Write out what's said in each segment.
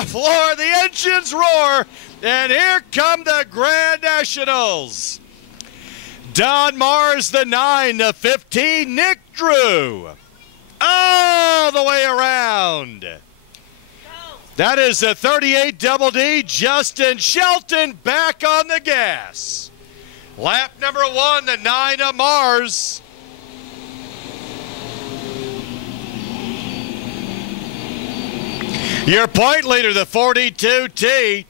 the floor, the engines roar, and here come the Grand Nationals. Don Mars, the 9, the 15, Nick Drew. All the way around. That is a 38 Double D. Justin Shelton back on the gas. Lap number 1, the 9 of Mars. Your point leader, the 42T,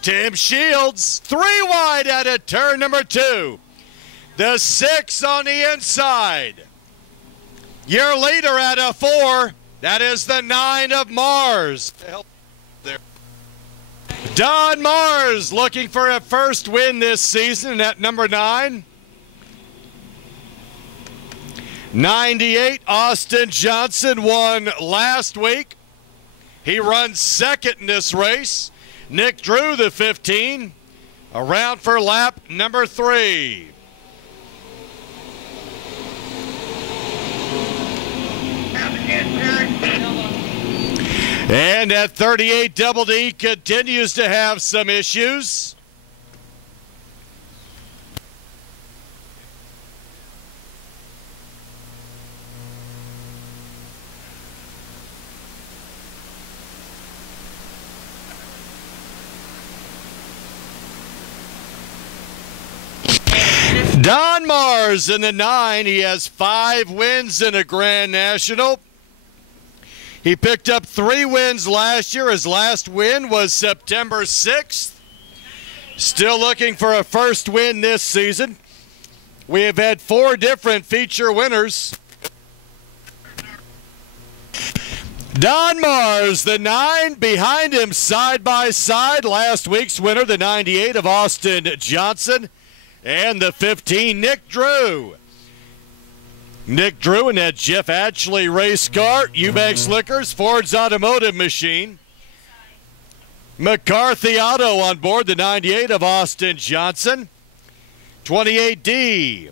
Tim Shields, 3 wide out of turn number 2. The 6 on the inside. Your leader out of 4, that is the 9 of Mars. Don Mars looking for a first win this season at number 9. 98, Austin Johnson won last week. He runs second in this race. Nick Drew, the 15, around for lap number 3. And that 38 Double D continues to have some issues. Don Mars in the 9. He has 5 wins in a Grand National. He picked up 3 wins last year. His last win was September 6th. Still looking for a first win this season. We have had 4 different feature winners. Don Mars, the 9, behind him side by side. Last week's winner, the 98 of Austin Johnson. And the 15, Nick Drew. Nick Drew in that Jeff Atchley race car, Eubanks Liquors, Ford's Automotive Machine. McCarthy Auto on board, the 98 of Austin Johnson. 28D.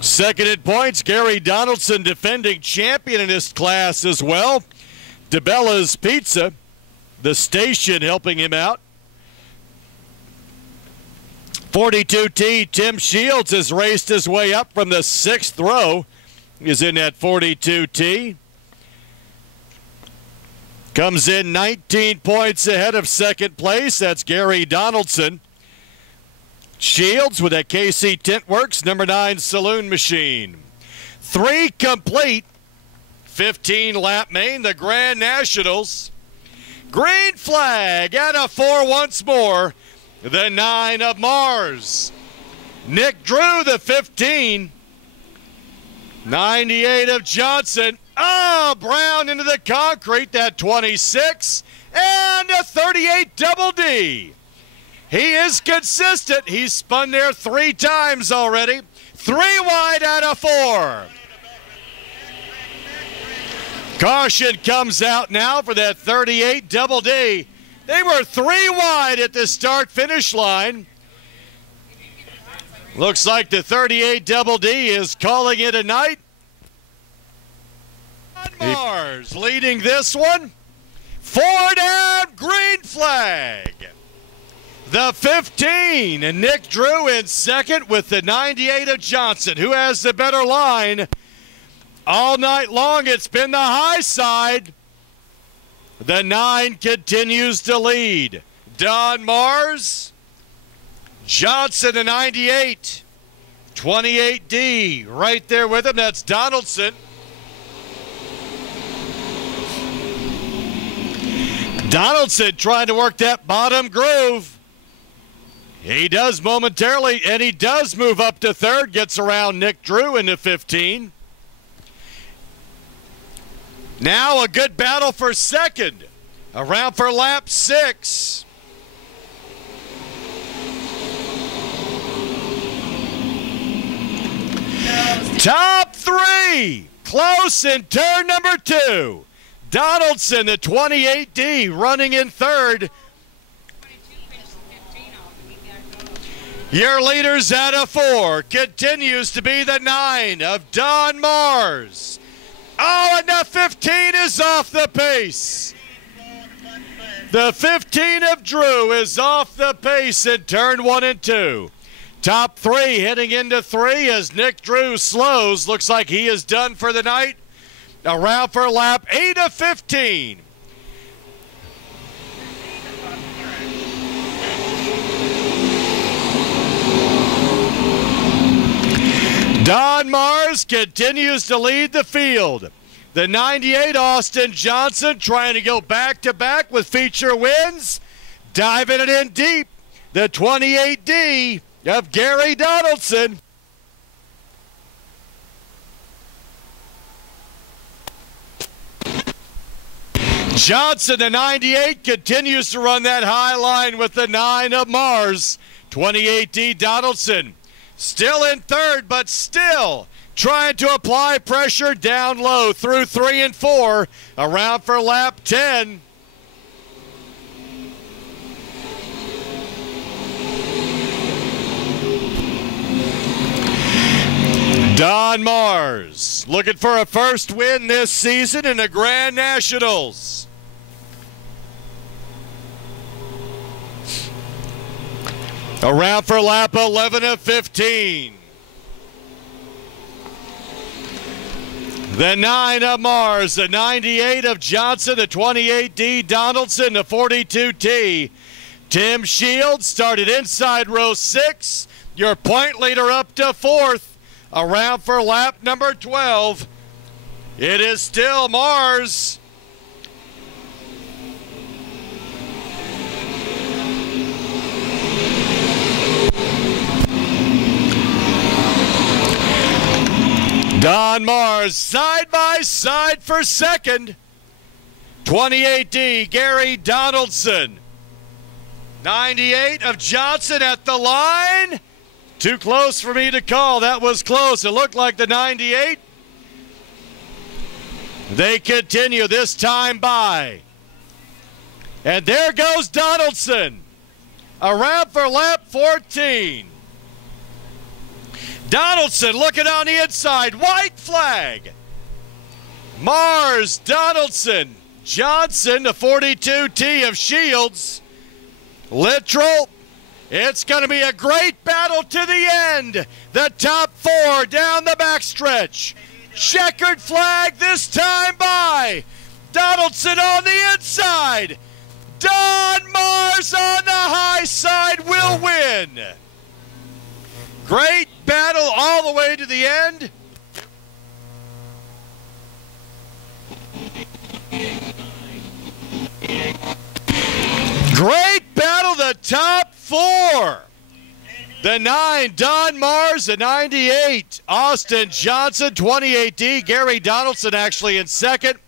Second in points, Gary Donaldson, defending champion in this class as well. DeBella's Pizza, the station helping him out. 42T, Tim Shields has raced his way up from the 6th row. He's in that 42T. Comes in 19 points ahead of second place. That's Gary Donaldson. Shields with that KC Tintworks, number 9 Saloon Machine. 3 complete. 15 lap main, the Grand Nationals. Green flag and a 4 once more. The 9 of Mars. Nick Drew, the 15. 98 of Johnson. Oh, Brown into the concrete, that 26. And a 38 Double D. He is consistent. He's spun there 3 times already. 3 wide out of 4. Caution comes out now for that 38 Double D. They were 3 wide at the start-finish line. Looks like the 38 Double D is calling it a night. Mars leading this one. 4 down, green flag. The 15, and Nick Drew in second with the 98 of Johnson. Who has the better line? All night long, it's been the high side. The 9 continues to lead. Don Mars, Johnson, the 98, 28D, right there with him. That's Donaldson. Donaldson trying to work that bottom groove. He does momentarily, and he does move up to 3rd, gets around Nick Drew into 15. Now a good battle for 2nd. Around for lap 6. Top 3. Close in turn number 2. Donaldson, the 28D, running in 3rd. Your leaders out of 4 continues to be the 9 of Don Mars. Oh, and the 15 is off the pace. The 15 of Drew is off the pace in turn 1 and 2. Top 3 heading into 3 as Nick Drew slows. Looks like he is done for the night. Around for lap 8 of 15. Don Mars continues to lead the field. The 98 Austin Johnson trying to go back-to-back with feature wins. Diving it in deep. The 28D of Gary Donaldson. Johnson, the 98, continues to run that high line with the 9 of Mars. 28D Donaldson still in third, but still trying to apply pressure down low through 3 and 4. Around for lap 10. Don Mars looking for a first win this season in the Grand Nationals. Around for lap 11 of 15. The 9 of Mars, the 98 of Johnson, the 28D Donaldson, the 42T. Tim Shields started inside row 6. Your point leader up to 4th. Around for lap number 12. It is still Mars. Don Mars side by side for second. 28D Gary Donaldson. 98 of Johnson at the line. Too close for me to call. That was close. It looked like the 98. They continue this time by. And there goes Donaldson. Around for lap 14. Donaldson looking on the inside. White flag. Mars, Donaldson, Johnson, the 42T of Shields. Littrell. It's going to be a great battle to the end. The top 4 down the backstretch. Checkered flag this time by. Donaldson on the inside. Don Mars on the high side will win. Great battle all the way to the end. Great battle, the top 4. The 9, Don Mars, the 98, Austin Johnson, 28D, Gary Donaldson actually in second.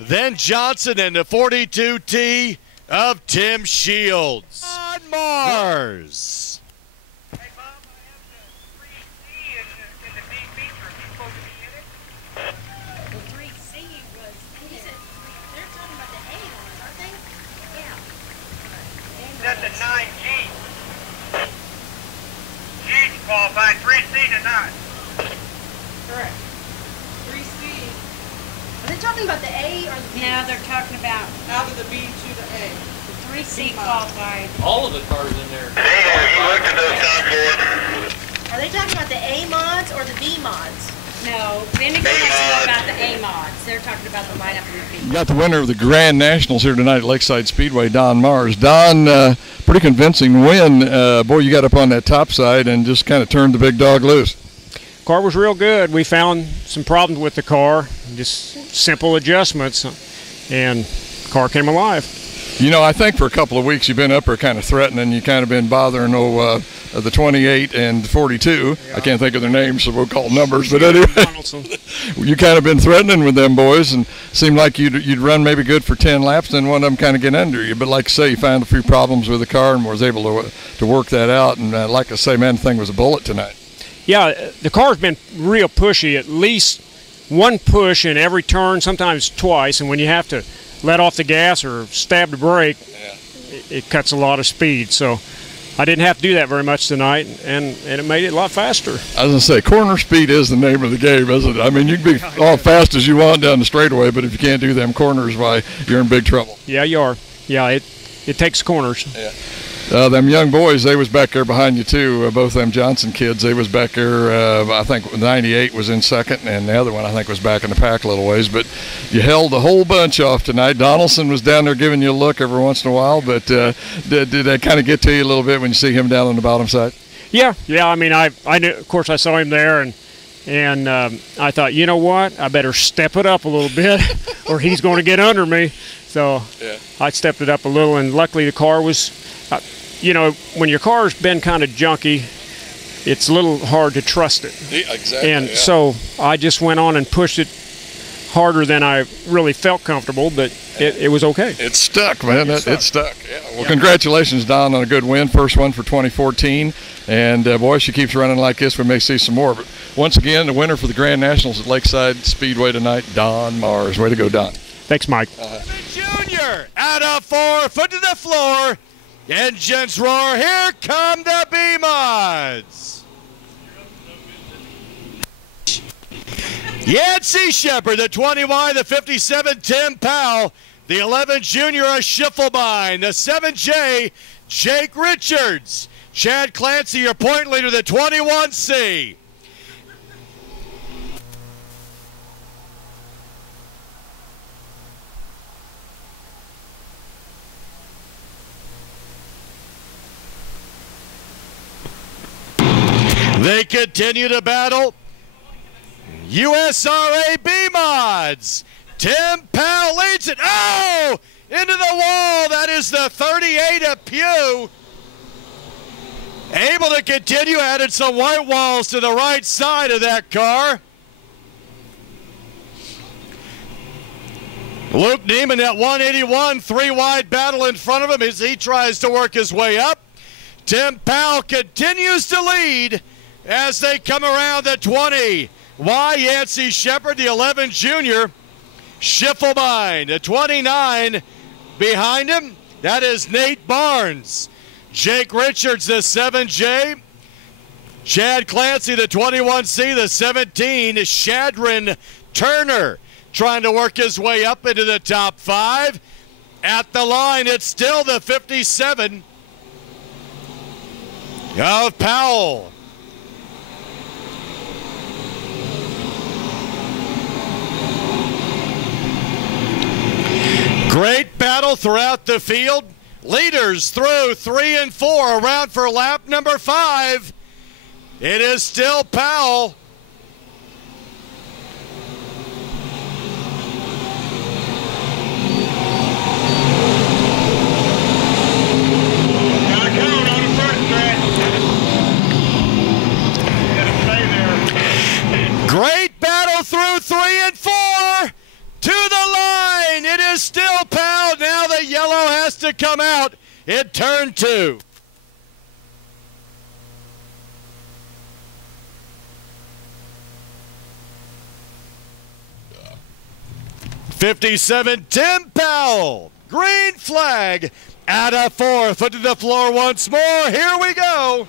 Then Johnson and the 42T of Tim Shields. Don Mars. That's a 9G. G's qualified 3C tonight. Correct. 3C. Are they talking about the A or the B? No, they're talking about Out of the B to the A. the 3C qualified. All of the cars in there. Hey, have you looked at those top boards? Are they talking about the A mods or the B mods? No, Vinegar wants to know about the A mods. They're talking about the lineup in the B. You got the winner of the Grand Nationals here tonight at Lakeside Speedway, Don Mars. Don, pretty convincing win. Boy, you got up on that top side and just kind of turned the big dog loose. Car was real good. We found some problems with the car, just simple adjustments, and the car came alive. You know, I think for a couple of weeks you've been up there kind of threatening. You kind of been bothering the 28 and 42. Yeah. I can't think of their names, so we'll call numbers. But anyway, you kind of been threatening with them boys, and seemed like you'd run maybe good for 10 laps, then one of them kind of get under you. But like I say, you found a few problems with the car and was able to work that out. And like I say, man, the thing was a bullet tonight. Yeah, the car's been real pushy. At least one push in every turn, sometimes twice. And when you have to let off the gas or stab the brake, it cuts a lot of speed. So I didn't have to do that very much tonight, and it made it a lot faster. I was going to say, corner speed is the name of the game, isn't it? I mean, you can be all fast as you want down the straightaway, but if you can't do them corners, why, you're in big trouble. Yeah, you are. Yeah, it takes corners. Yeah. Them young boys, they was back there behind you too. Both them Johnson kids, they was back there. I think 98 was in second, and the other one I think was back in the pack a little ways. But you held a whole bunch off tonight. Donaldson was down there giving you a look every once in a while. But did that kind of get to you a little bit when you see him down on the bottom side? Yeah. I mean, I knew, of course, I saw him there, and I thought, you know what, I better step it up a little bit, or he's going to get under me. So yeah. I stepped it up a little, and luckily the car was. You know, when your car's been kind of junky, it's a little hard to trust it. Yeah, exactly. And so I just went on and pushed it harder than I really felt comfortable, but it was okay. It stuck, man. It stuck. Yeah. Well, congratulations, Don, on a good win. First one for 2014. And, boy, she keeps running like this. We may see some more. But once again, the winner for the Grand Nationals at Lakeside Speedway tonight, Don Mars. Way to go, Don. Thanks, Mike. Junior out of 4, foot to the floor. Engines roar, here come the B-Mods. Yancey Shepard, the 20Y, the 57, Tim Powell, the 11 Junior, a Schiffelbein, the 7J, Jake Richards, Chad Clancy, your point leader, the 21C. They continue to battle. USRA B-Mods. Tim Powell leads it. Oh! Into the wall. That is the 38 of Pew. Able to continue. Added some white walls to the right side of that car. Luke Neiman at 181. 3-wide battle in front of him as he tries to work his way up. Tim Powell continues to lead as they come around the 20. Yancey Shepard, the 11 Junior. Schiffelbein, the 29 behind him. That is Nate Barnes. Jake Richards, the 7J. Chad Clancy, the 21C, the 17. Shadron Turner trying to work his way up into the top 5. At the line, it's still the 57 of Powell. Great battle throughout the field. Leaders through 3 and 4, around for lap number 5. It is still Powell. Gotta count on the first stretch. Gotta stay there. Great battle through 3 and 4. To the line, it is still Powell. Now the yellow has to come out in turn 2. '57, Tim Powell. Green flag out of 4. Foot to the floor once more. Here we go.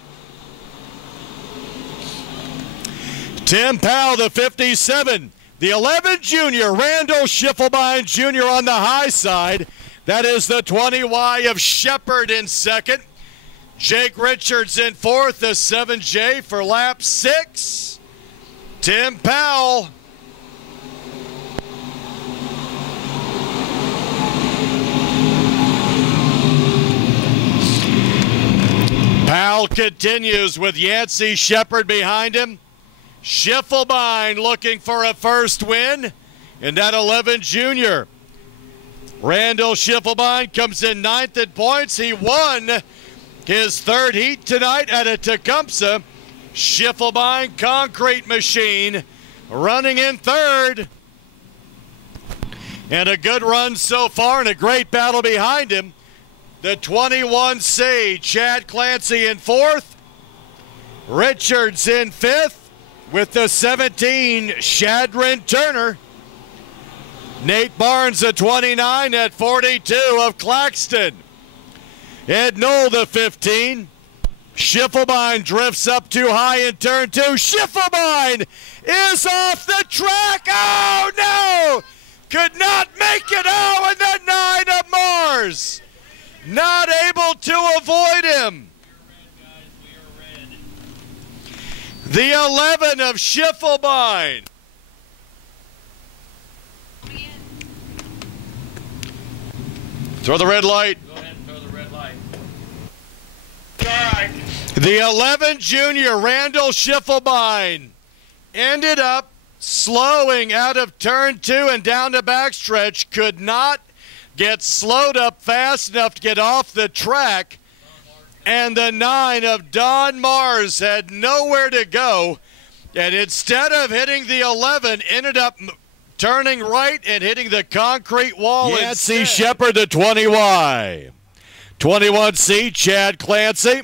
Tim Powell, the 57. The 11 Junior, Randall Schiffelbein Jr. on the high side. That is the 20Y of Shepard in second. Jake Richards in fourth, the 7J for lap 6. Tim Powell. Powell continues with Yancey Shepard behind him. Schiffelbein looking for a first win in that 11 Junior. Randall Schiffelbein comes in 9th in points. He won his 3rd heat tonight at a Tecumseh. Schiffelbein, concrete machine, running in 3rd. And a good run so far and a great battle behind him. The 21C, Chad Clancy in 4th. Richards in 5th. With the 17, Shadron Turner. Nate Barnes, the 29 at 42 of Claxton. Ed Knoll, the 15. Schiffelbein drifts up too high in turn 2. Schiffelbein is off the track. Oh, no! Could not make it. Oh, and the 9 of Mars. not able to avoid him. The 11 of Schiffelbein. Throw the red light. Go ahead and throw the red light. The 11 junior, Randall Schiffelbein, ended up slowing out of turn 2 and down the backstretch. Could not get slowed up fast enough to get off the track. And the 9 of Don Mars had nowhere to go. And instead of hitting the 11, ended up turning right and hitting the concrete wall. Yancey Shepard, the 20Y. 21C, Chad Clancy.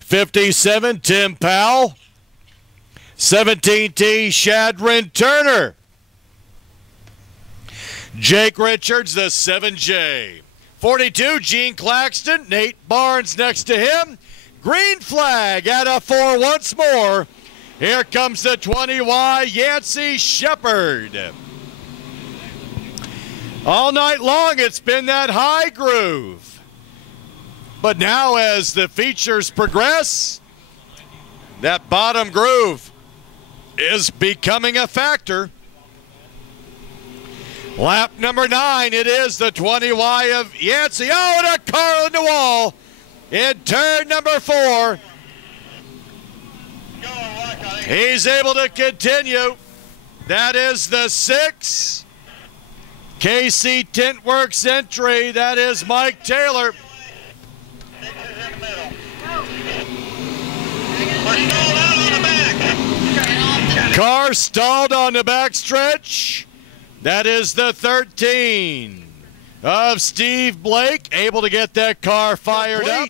57, Tim Powell. 17T, Shadron Turner. Jake Richards, the 7J. 42, Gene Claxton. Nate Barnes next to him. Green flag at a 4 once more. Here comes the 20Y, Yancey Shepard. All night long, it's been that high groove. But now as the features progress, that bottom groove is becoming a factor. Lap number 9, it is the 20Y of Yancey. Oh, and a car on the wall in turn number 4. He's able to continue. That is the 6. KC Tintworks entry. That is Mike Taylor. Car stalled on the backstretch. That is the 13 of Steve Blake, able to get that car fired up.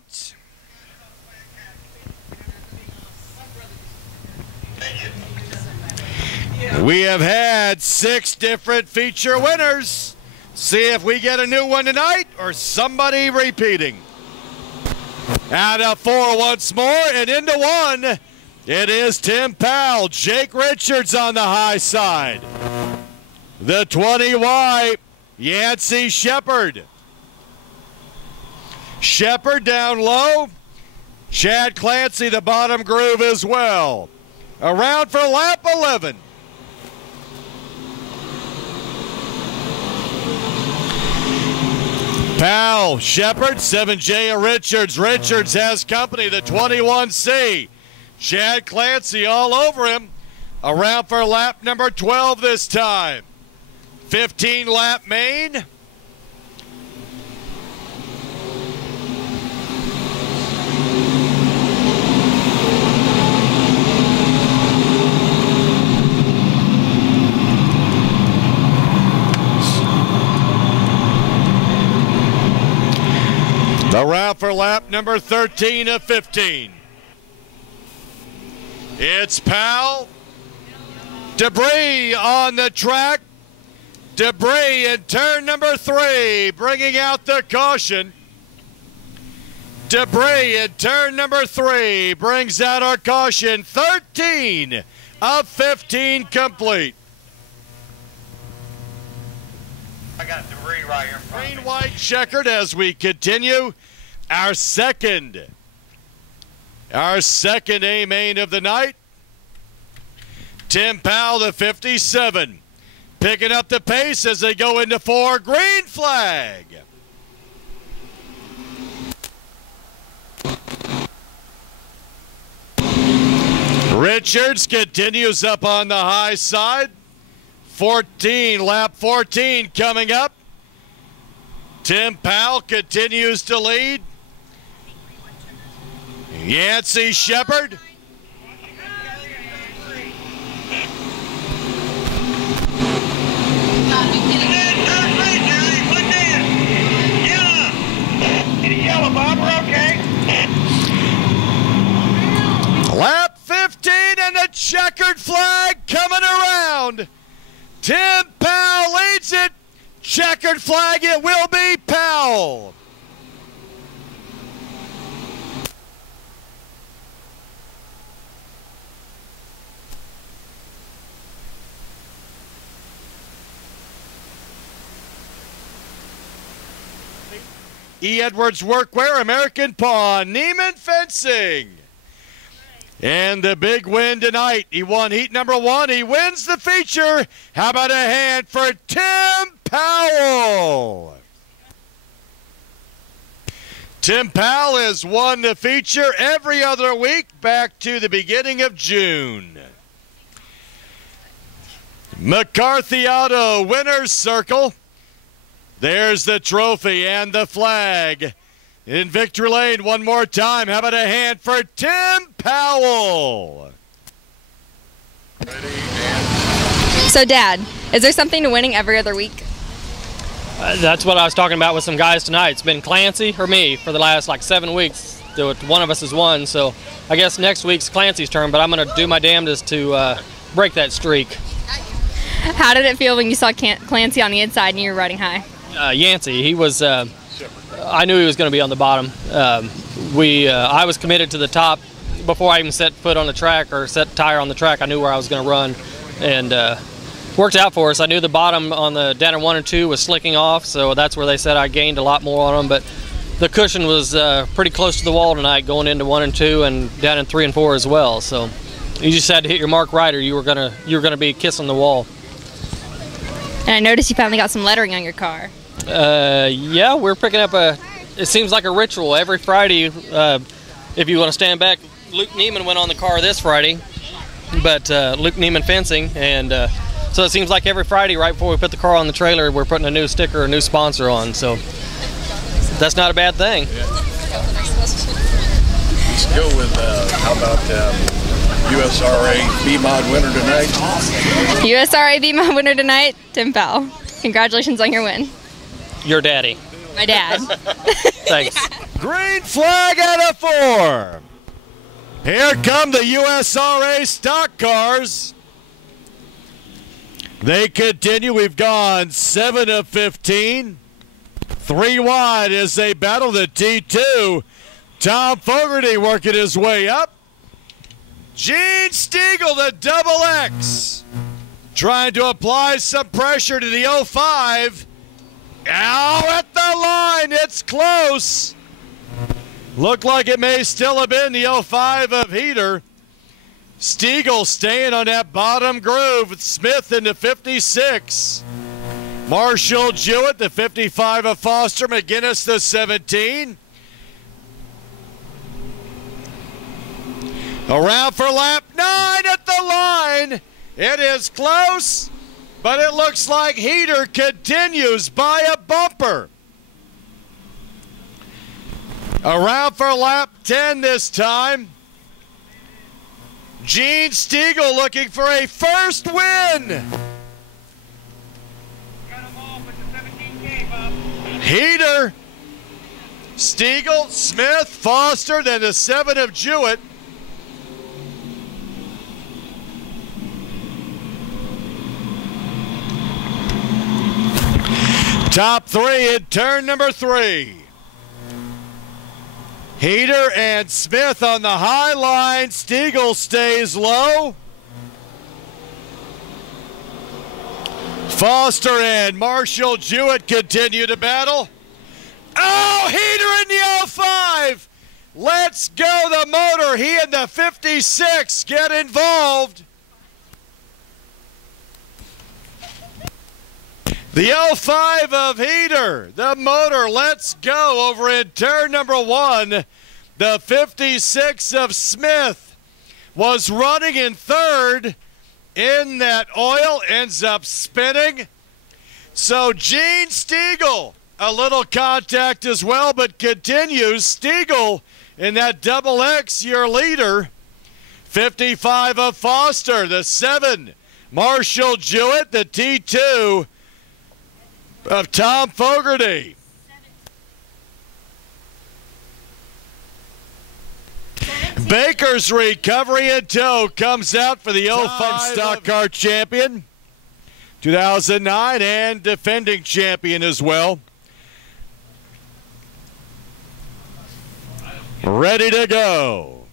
We have had 6 different feature winners. See if we get a new one tonight or somebody repeating. Out of 4 once more and into 1. It is Tim Powell, Jake Richards on the high side. The 20Y, Yancey Shepard. Shepard down low. Chad Clancy, the bottom groove as well. Around for lap 11. Powell, Shepard, 7J Richards. Richards has company, the 21C. Chad Clancy all over him. Around for lap number 12 this time. 15 lap main. Around for lap number 13 of 15. It's Powell. Debris on the track. Debris in turn number 3, bringing out the caution. Debris in turn number 3 brings out our caution. 13 of 15 complete. I got debris right here in front of me. Green, white, checkered as we continue our second A main of the night. Tim Powell, the 57, picking up the pace as they go into 4. Green flag. Richards continues up on the high side. 14, lap 14 coming up. Tim Powell continues to lead. Yancey Shepard. Yellow, Bob, we're okay. Lap 15 and the checkered flag coming around. Tim Powell leads it. Checkered flag, it will be Powell. E. Edwards Workwear, American Pawn, Neiman Fencing. And the big win tonight. He won heat number 1. He wins the feature. How about a hand for Tim Powell? Tim Powell has won the feature every other week back to the beginning of June. McCarthy Auto Winner's Circle. There's the trophy and the flag. In victory lane one more time. How about a hand for Tim Powell? So, Dad, is there something to winning every other week? That's what I was talking about with some guys tonight. It's been Clancy or me for the last 7 weeks. One of us has won, so I guess next week's Clancy's turn, but I'm going to do my damnedest to break that streak. How did it feel when you saw Clancy on the inside and you were riding high? Yancey, he was, I knew he was going to be on the bottom. I was committed to the top before I even set foot on the track or set tire on the track. I knew where I was going to run, and worked out for us. I knew the bottom on the down in 1 and 2 was slicking off, so that's where they said I gained a lot more on them, but the cushion was pretty close to the wall tonight going into 1 and 2 and down in 3 and 4 as well, so you just had to hit your mark right or you were gonna be kissing the wall. And I noticed you finally got some lettering on your car. Yeah, we're picking up it seems like a ritual every Friday. If you want to stand back, Luke Neiman went on the car this Friday, but Luke Neiman Fencing, and so it seems like every Friday right before we put the car on the trailer, we're putting a new sticker, a new sponsor on, so that's not a bad thing. Yeah. Let's go with, how about USRA B-Mod winner tonight? USRA B-Mod winner tonight, Tim Powell. Congratulations on your win. Your daddy. My dad. Thanks. Green flag out of 4. Here come the USRA stock cars. They continue. We've gone 7 of 15. 3 wide as they battle the T2. Tom Fogarty working his way up. Gene Stiegel, the double X, trying to apply some pressure to the 05. Ow, at the line, it's close. Looked like it may still have been the 05 of Heater. Stiegel staying on that bottom groove with Smith in the 56. Marshall Jewett, the 55 of Foster, McGinnis, the 17. Around for lap 9 at the line. It is close, but it looks like Heater continues by a bumper. Around for lap 10 this time. Gene Stiegel looking for a first win. Heater, Stiegel, Smith, Foster, then the 7 of Jewett. Top 3 in turn number 3. Heater and Smith on the high line. Stiegel stays low. Foster and Marshall Jewett continue to battle. Oh, Heater in the 05. Let's go the motor. He and the 56 get involved. The 05 of Heater, the motor, let's go over in turn number 1. The 56 of Smith was running in third in that oil, ends up spinning. So Gene Stiegel, a little contact as well, but continues. Stiegel in that double X, your leader. 55 of Foster, the 7. Marshall Jewett, the T2 of Tom Fogarty. Baker's recovery in tow comes out for the 05 stock car champion, 2009, and defending champion as well. Ready to go.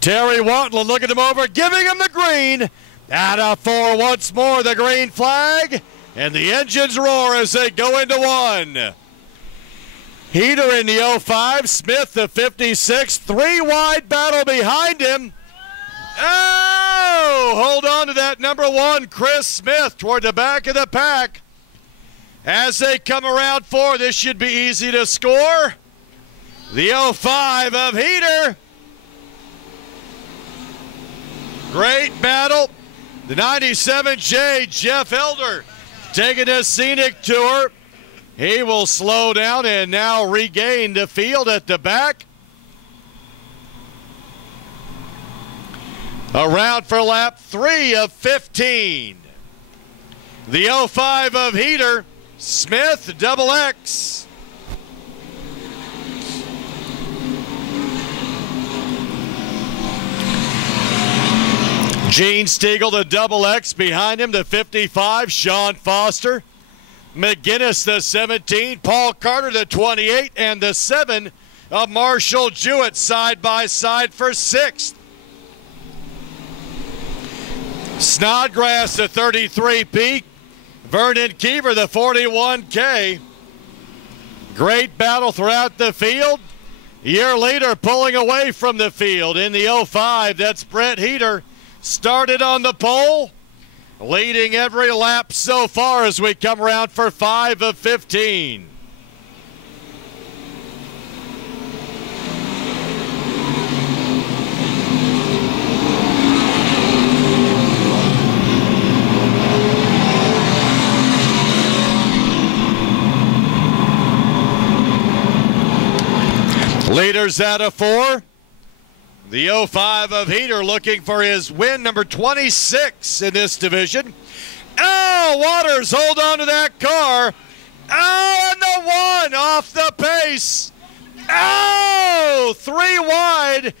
Terry Wantland looking him over, giving him the green. Out of 4 once more, the green flag. And the engines roar as they go into 1. Heater in the 05, Smith the 56, 3-wide battle behind him. Oh, hold on to that number 1, Chris Smith, toward the back of the pack. As they come around 4, this should be easy to score. The 05 of Heater. Great battle. The 97J, Jeff Elder, taking a scenic tour. He will slow down and now regain the field at the back. Around for lap 3 of 15. The 05 of Heater, Smith, double X. Gene Stiegel, the double X, behind him, the 55, Sean Foster. McGinnis, the 17, Paul Carter, the 28, and the 7 of Marshall Jewett side by side for 6th. Snodgrass, the 33P, Vernon Keever, the 41K. Great battle throughout the field. A year later, pulling away from the field in the 05, that's Brett Heater. Started on the pole, leading every lap so far as we come around for 5 of 15. Leaders out of 4. The 05 of Heater looking for his win number 26 in this division. Oh, Waters, hold on to that car. Oh, and the 1 off the pace. Oh, 3 wide.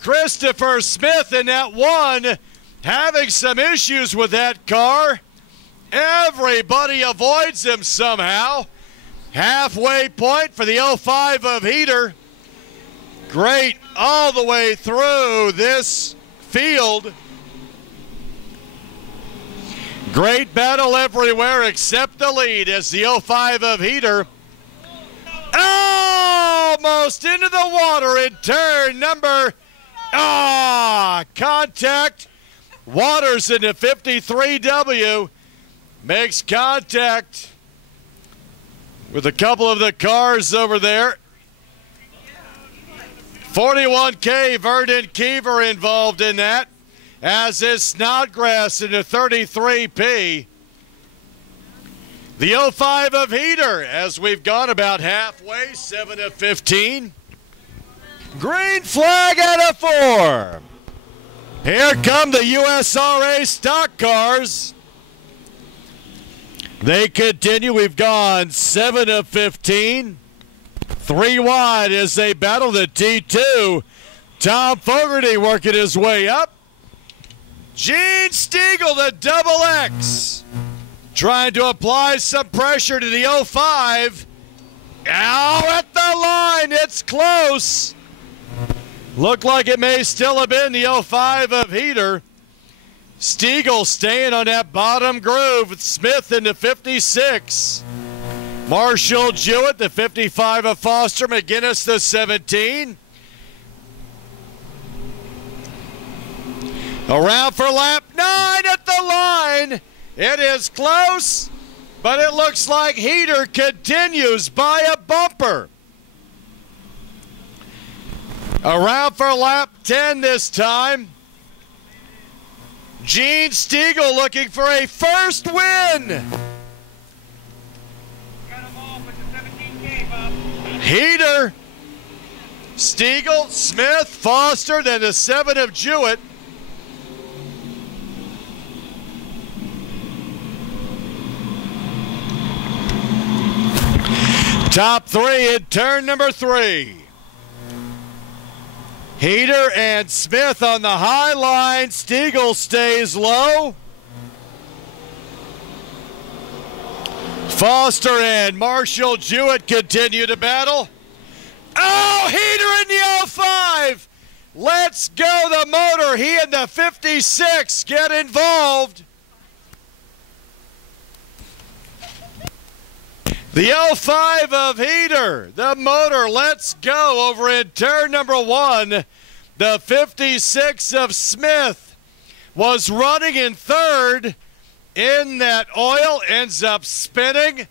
Christopher Smith in that 1 having some issues with that car. Everybody avoids him somehow. Halfway point for the 05 of Heater. Great all the way through this field. Great battle everywhere except the lead as the 05 of Heater almost into the water in turn number, contact. Waters in the 53W makes contact with a couple of the cars over there. 41K, Vernon Keever involved in that, as is Snodgrass in the 33P. The 05 of Heater, as we've gone about halfway, 7 of 15. Green flag out of 4. Here come the USRA stock cars. They continue. We've gone 7 of 15. 3 wide as they battle the T2. Tom Fogarty working his way up. Gene Stiegel, the double X, trying to apply some pressure to the 05. Out at the line, it's close. Looked like it may still have been the 05 of Heater. Stiegel staying on that bottom groove with Smith in the 56. Marshall Jewett, the 55 of Foster, McGinnis, the 17. Around for lap 9 at the line. It is close, but it looks like Heater continues by a bumper. Around for lap 10 this time. Gene Stiegel looking for a first win. Heater, Stiegel, Smith, Foster, then the 7 of Jewett. Top 3 in turn number 3. Heater and Smith on the high line. Stiegel stays low. Foster and Marshall Jewett continue to battle. Oh, Heater in the 05. Let's go the motor. He and the 56 get involved. The 05 of Heater, the motor, let's go over in turn number 1. The 56 of Smith was running in third in that oil, ends up spinning.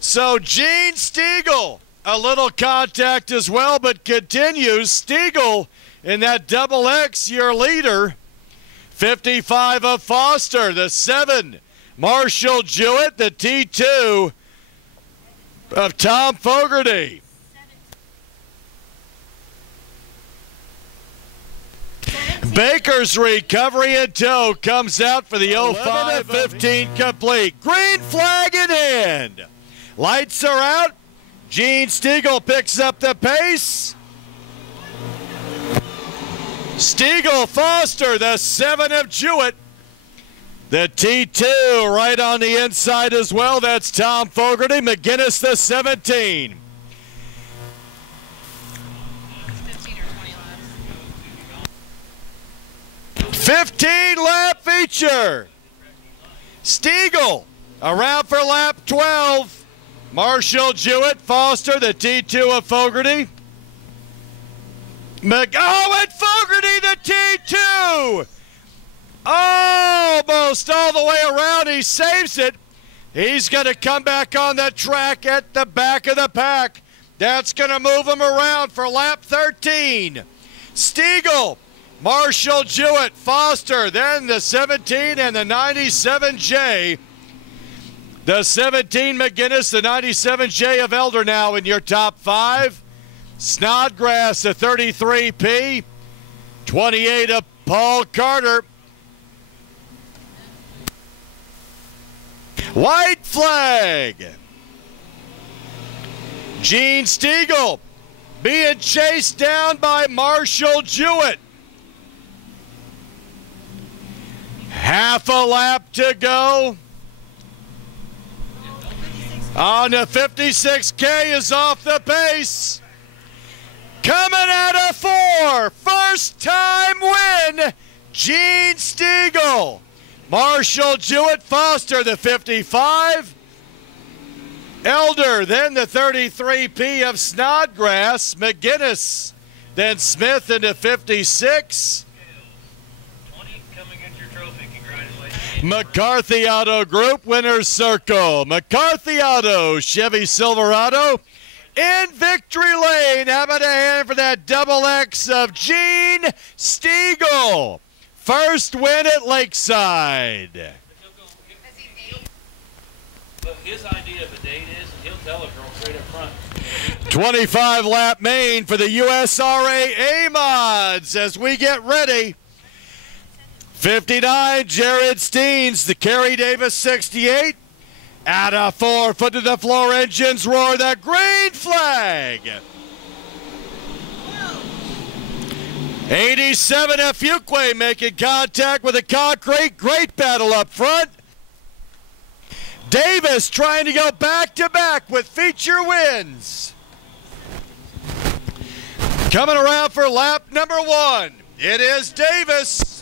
So Gene Stiegel, a little contact as well, but continues. Stiegel in that double X, your leader. 55 of Foster, the 7. Marshall Jewett, the T2 of Tom Fogarty. Baker's recovery in tow comes out for the 05-15 complete. Green flag in hand. Lights are out. Gene Stiegel picks up the pace. Stiegel, Foster, the 7 of Jewett. The T2 right on the inside as well. That's Tom Fogarty. McGinnis, the 17. 15-lap feature. Stiegel around for lap 12. Marshall Jewett, Foster, the T2 of Fogarty. And Fogarty, the T2. Almost all the way around. He saves it. He's going to come back on the track at the back of the pack. That's going to move him around for lap 13. Stiegel, Marshall Jewett, Foster, then the 17 and the 97J. The 17 McGinnis, the 97J of Elder now in your top 5. Snodgrass, the 33P. 28 of Paul Carter. White flag. Gene Stiegel being chased down by Marshall Jewett. Half a lap to go. On the 56K is off the pace. Coming out of 4. First time win. Gene Stiegel. Marshall Jewett, Foster, the 55. Elder, then the 33P of Snodgrass. McGinnis, then Smith in the 56. McCarthy Auto Group, winner's circle. McCarthy Auto, Chevy Silverado. In victory lane, how about a hand for that double X of Gene Stiegel. First win at Lakeside. His idea of a date is he'll tell a girl straight up front. 25-lap main for the USRA A-Mods as we get ready. 59, Jared Steens, the Kerry Davis 68. Out of 4, foot to the floor, engines roar, the green flag. 87 of Fuquay making contact with the concrete. Great battle up front. Davis trying to go back-to-back with feature wins. Coming around for lap number 1, it is Davis.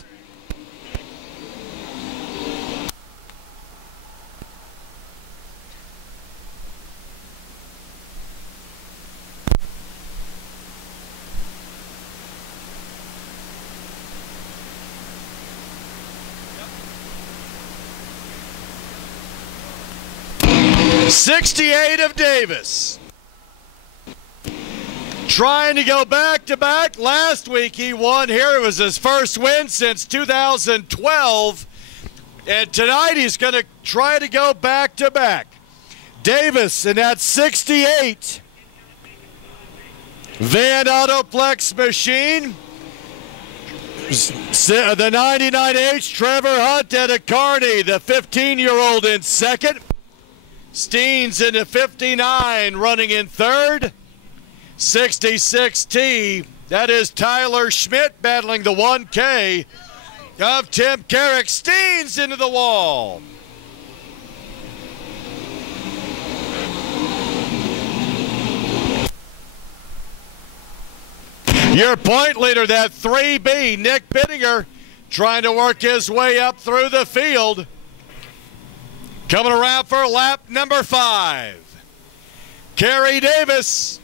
'68 of Davis. Trying to go back-to-back. Last week he won here. It was his first win since 2012. And tonight he's going to try to go back-to-back. Davis in that 68 Van Autoplex machine. The 99H Trevor Hunt at a Carney, the 15-year-old in second. Steens in the 59 running in third. 66T, that is Tyler Schmidt battling the 1K of Tim Carrick. Steens into the wall. Your point leader, that 3B, Nick Bittinger, trying to work his way up through the field. Coming around for lap number 5. Kerry Davis,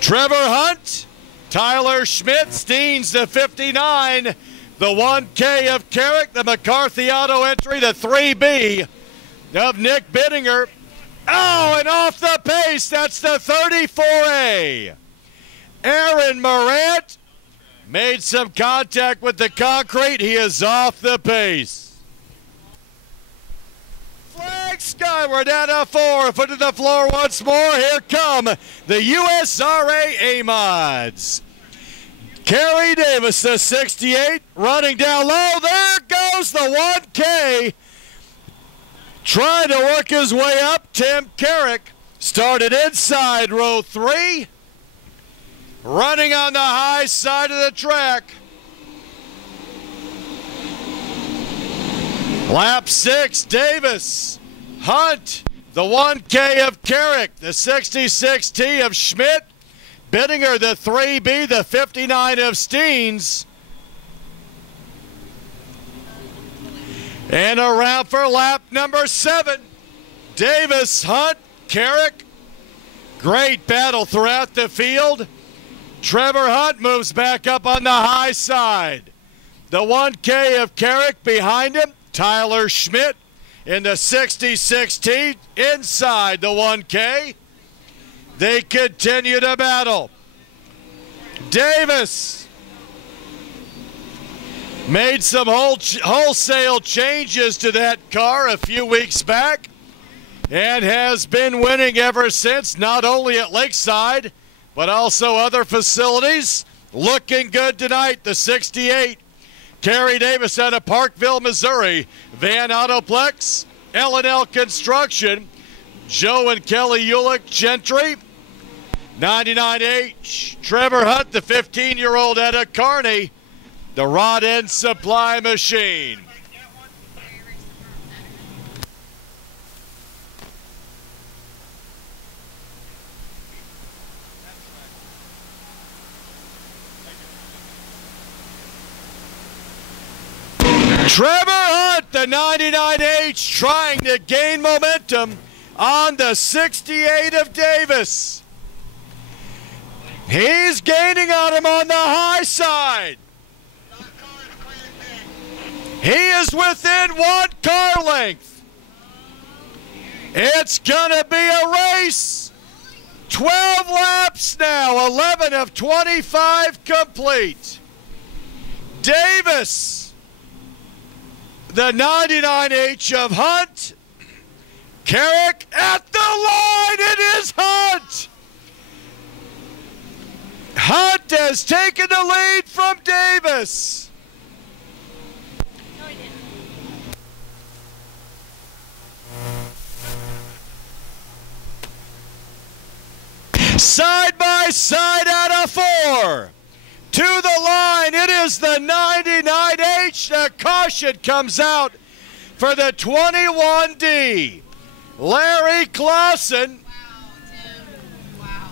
Trevor Hunt, Tyler Schmidt, Steens the 59, the 1K of Carrick, the McCarthy Auto entry, the 3B of Nick Bittinger. Oh, and off the pace, that's the 34A. Aaron Morant made some contact with the concrete. He is off the pace. Flag skyward at a 4. Foot to the floor once more. Here come the USRA A-Mods. Kerry Davis, the 68, running down low. There goes the 1K. Trying to work his way up. Tim Carrick started inside row 3. Running on the high side of the track. Lap 6, Davis, Hunt, the 1K of Carrick, the 66T of Schmidt, Bittinger, the 3B, the 59 of Steens. And around for lap number 7, Davis, Hunt, Carrick. Great battle throughout the field. Trevor Hunt moves back up on the high side. The 1K of Carrick behind him. Tyler Schmidt in the 66T inside the 1K. They continue to battle. Davis made some wholesale changes to that car a few weeks back and has been winning ever since, not only at Lakeside, but also other facilities. Looking good tonight, the 68. Kerry Davis out of Parkville, Missouri. Van Autoplex, L&L Construction, Joe and Kelly Ulick Gentry. 99H, Trevor Hunt, the 15-year-old out of Kearney, the Rod End Supply Machine. Trevor Hunt, the 99H, trying to gain momentum on the 68 of Davis. He's gaining on him on the high side. He is within 1 car length. It's gonna be a race. 12 laps now, 11 of 25 complete. Davis, the 99H of Hunt. Carrick at the line, it is Hunt. Hunt has taken the lead from Davis. No, he didn't. Side by side at a 4. To the line, it is the 99H. The caution comes out for the 21D. Larry Clausen. Wow, Tim. Wow.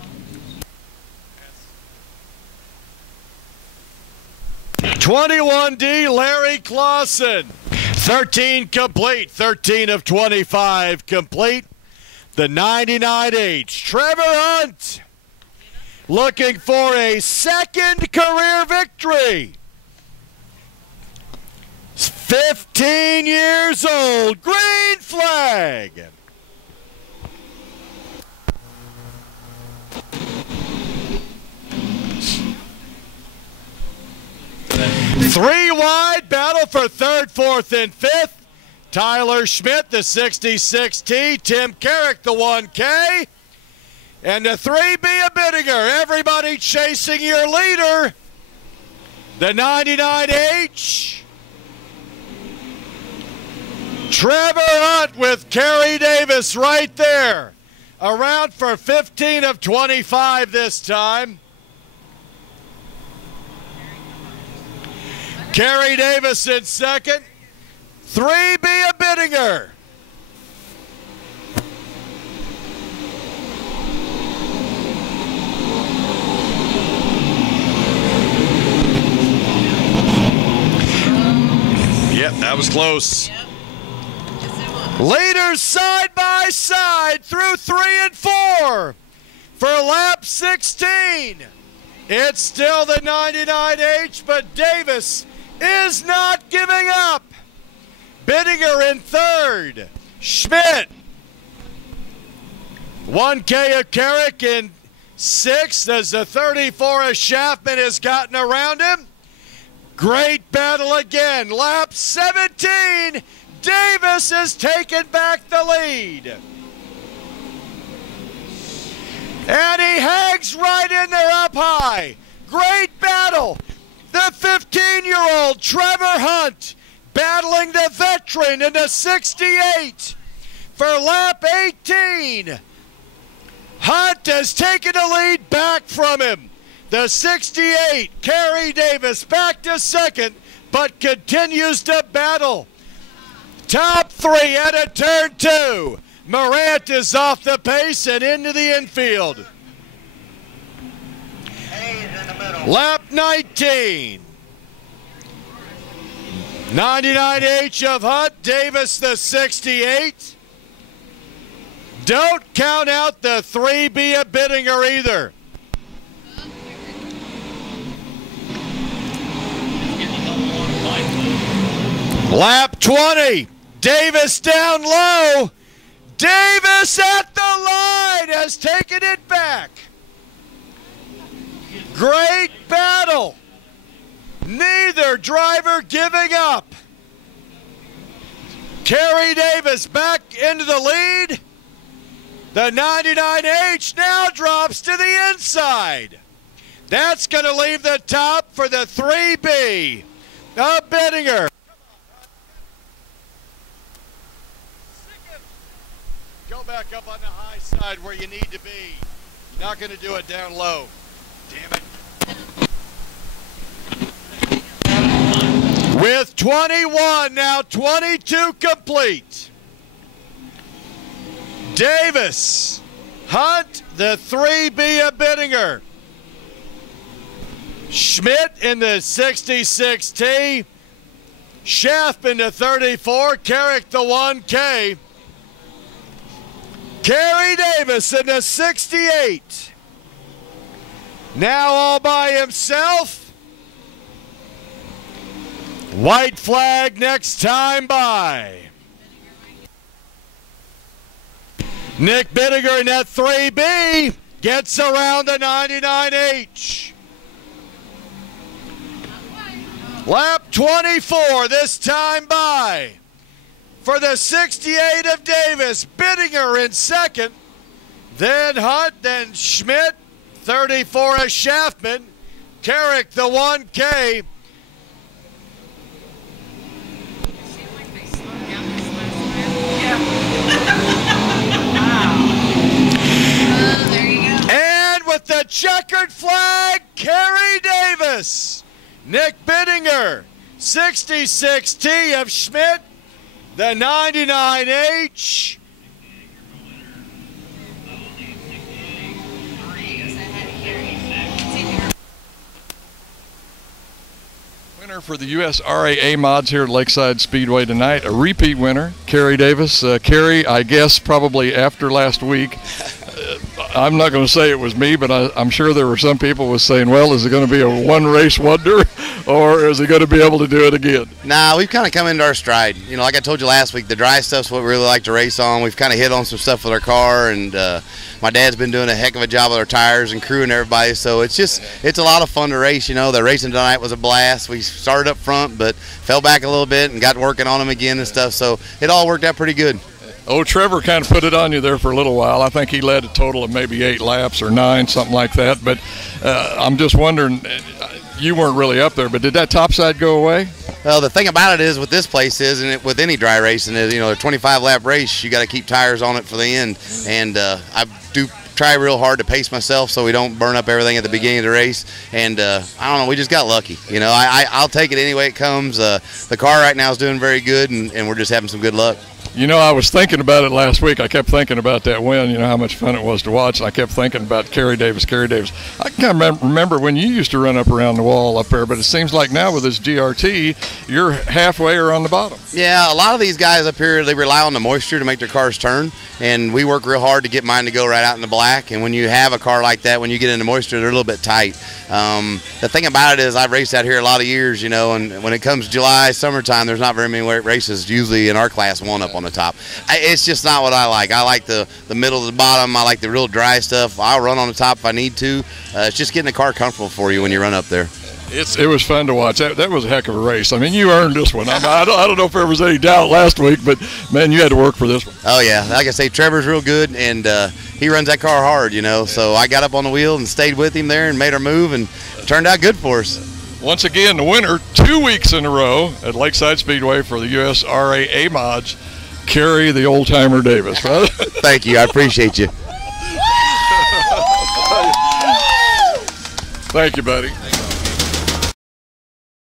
21D, Larry Clausen. 13 complete, 13 of 25 complete. The 99H, Trevor Hunt, looking for a second career victory. 15 years old, green flag. Three wide, battle for third, fourth, and fifth. Tyler Schmidt, the 66T. Tim Carrick, the 1K. And the 3B of Bittinger. Everybody chasing your leader. The 99H. Trevor Hunt with Kerry Davis right there. Around for 15 of 25 this time. Kerry Davis in second. 3B of Bittinger. Yep, that was close. Yep. Yes, it was. Leaders side by side through 3 and 4 for lap 16. It's still the 99H, but Davis is not giving up. Bittinger in third. Schmidt. 1K of Carrick in sixth as the 34 of Schaffman has gotten around him. Great battle again. Lap 17. Davis has taken back the lead. And he hangs right in there up high. Great battle. The 15-year-old Trevor Hunt battling the veteran in the 68 for lap 18. Hunt has taken the lead back from him. The 68, Kerry Davis back to second, but continues to battle. Top three at a turn 2. Morant is off the pace and into the infield. Lap 19. 99H of Hunt, Davis the 68. Don't count out the 3B of Bittinger either. Lap 20. Davis down low. Davis at the line has taken it back. Great battle. Neither driver giving up. Kerry Davis back into the lead. The 99H now drops to the inside. That's going to leave the top for the 3B of Bittinger. Go back up on the high side where you need to be. You're not going to do it down low. Damn it. With 21, now 22 complete. Davis, Hunt, the 3B of Bittinger. Schmidt in the 66T. Schaffman the 34, Carrick the 1K. Kerry Davis in the 68. Now all by himself. White flag next time by. Nick Bittinger in that 3B gets around the 99H. Lap 24 this time by. For the 68 of Davis, Bittinger in second. Then Hunt, then Schmidt, 34 of Schaffman. Carrick the 1K. And with the checkered flag, Kerry Davis. Nick Bittinger, 66T of Schmidt, the 99H. Winner for the USRA A mods here at Lakeside Speedway tonight, a repeat winner, Kerry Davis. Kerry, I guess probably after last week, I'm not going to say it was me, but I'm sure there were some people was saying, well, is it going to be a one-race wonder, or is he going to be able to do it again? Nah, we've kind of come into our stride. You know, like I told you last week, the dry stuff's what we really like to race on. We've kind of hit on some stuff with our car, and my dad's been doing a heck of a job with our tires and crewing everybody, so it's a lot of fun to race. You know, the racing tonight was a blast. We started up front, but fell back a little bit and got working on them again and stuff, so it all worked out pretty good. Oh, Trevor kind of put it on you there for a little while. I think he led a total of maybe 8 laps or 9, something like that. But I'm just wondering, you weren't really up there, but did that topside go away? Well, the thing about it is with this place is, and with any dry racing is, you know, a 25-lap race, you got to keep tires on it for the end. And I do try real hard to pace myself so we don't burn up everything at the beginning of the race. And I don't know, we just got lucky. You know, I'll take it any way it comes. The car right now is doing very good, and we're just having some good luck. You know, I was thinking about it last week. I kept thinking about that win, you know, how much fun it was to watch. And I kept thinking about Kerry Davis. I can remember when you used to run up around the wall up there, but it seems like now with this GRT, you're halfway or on the bottom. Yeah, a lot of these guys up here, they rely on the moisture to make their cars turn, and we work real hard to get mine to go right out in the black. And when you have a car like that, when you get into moisture, they're a little bit tight. The thing about it is I've raced out here a lot of years, you know, and when it comes July, summertime, there's not very many races usually in our Class 1 up on the top. It's just not what I like. I like the middle to the bottom. I like the real dry stuff. I'll run on the top if I need to. It's just getting the car comfortable for you when you run up there. It was fun to watch. That was a heck of a race. I mean, you earned this one. I don't know if there was any doubt last week, but, man, you had to work for this one. Oh, yeah. Like I say, Trevor's real good, and he runs that car hard, you know. So I got up on the wheel and stayed with him there and made our move, and it turned out good for us. Once again, the winner 2 weeks in a row at Lakeside Speedway for the USRA A-Mods, Kerry the Old-Timer Davis, right? Thank you. I appreciate you. Thank you, buddy.